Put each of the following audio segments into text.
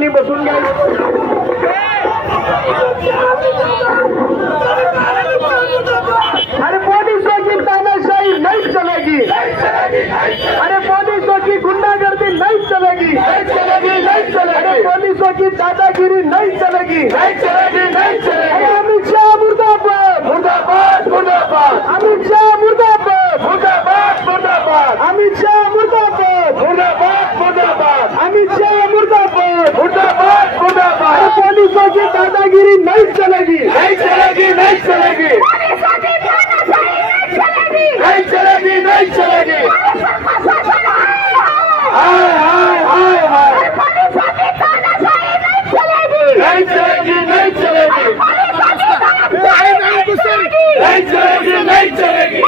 सर्वांनी बसून घ्यायचं। अरे पोलिसों की तानाशाही नहीं चलेगी, अरे पोलिसों की गुंडागर्दी नहीं चलेगी, अरे पोलिसों की दादागिरी नहीं चलेगी। अमित शाह मुर्दाबाद, मुर्दाबाद, मुर्दाबाद। अमित शाह मुर्दाबाद, मुर्दाबाद, मुर्दाबाद। अमित शाह मुर्दाबाद, मुर्दाबाद, मुर्दाबाद। अमित शाह मुर्दाबाद, मुर्दाबाद, मुर्दाबाद। पुलिसों की दादागिरी नहीं चलेगी, नहीं चलेगी, नहीं चलेगी, नहीं चलेगी, नहीं चलेगी। हाय हाय हाय हाय, नहीं चलेगी, नहीं चलेगी, नहीं चलेगी, नहीं चलेगी।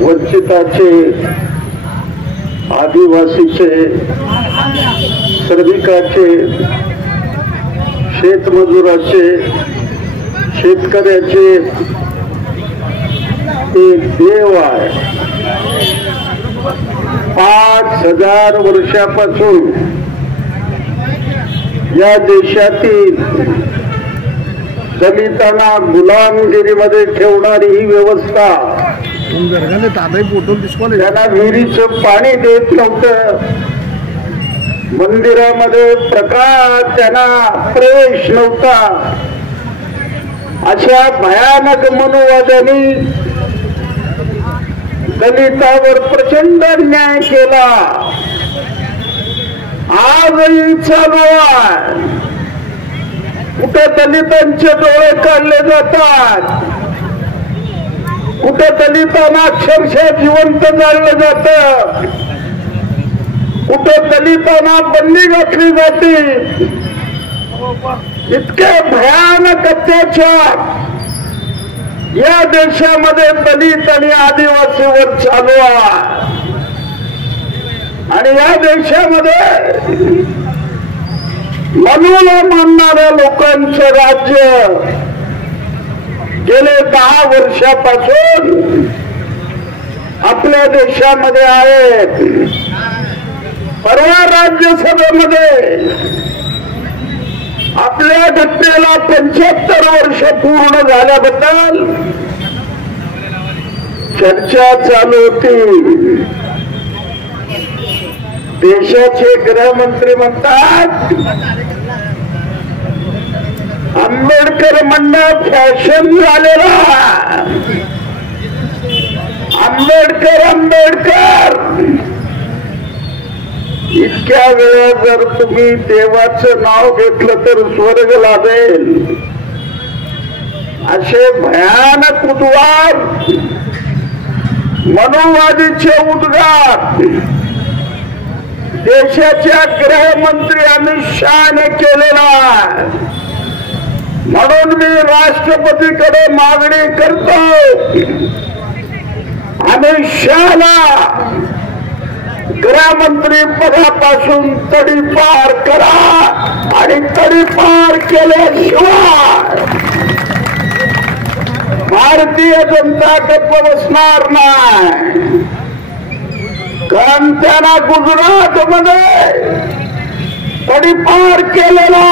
वंचिताचे, आदिवासीचे, श्रमिकाचे, शेतमजुराचे, शेतकऱ्याचे एक देव आहे। 5000 वर्षापासून या देशातील दलितांना गुलामगिरीमध्ये ठेवणारी ही व्यवस्था, त्यांना विहिरीचं पाणी देत नव्हतं, मंदिरामध्ये प्रकाश त्यांना प्रवेश नव्हता, अशा भयानक मनुवादांनी दलितावर प्रचंड अन्याय केला। आजही चालू आहे। कुठे दलितांचे डोळे काढले जातात, कुठे दलितांना अक्षरशः जिवंत जाळलं जातं, कुठे दलितांना बंदी घातली जाते। इतके भयानक अत्याचार या देशामध्ये दलित आणि आदिवासीवर चालू आहे। आणि या देशामध्ये मनुला मानणाऱ्या लोकांचं राज्य गेले 10 वर्षापासून आपल्या देशामध्ये आहे। परवा राज्यसभेमध्ये आपल्या घटनेला 75 वर्ष पूर्ण झाल्याबद्दल चर्चा चालू होती। देशाचे गृहमंत्री म्हणतात आंबेडकर म्हणणं फॅशन झालेला, आंबेडकर आंबेडकर। इतक्या वेळा जर तुम्ही देवाचं नाव घेतलं तर स्वर्ग लाभेल, असे भयानक उद्गार, मनुवादीचे उद्गार देशाच्या गृहमंत्री अमित शहाने केलेला। म्हणून मी राष्ट्रपतीकडे मागणी करतो, अमित शहाला गृहमंत्री पदापासून तडीपार करा आणि तडीपार केल्याशिवाय भारतीय जनता गप्प बसणार नाही। कारण त्यांना गुजरात मध्ये तडीपार केलेला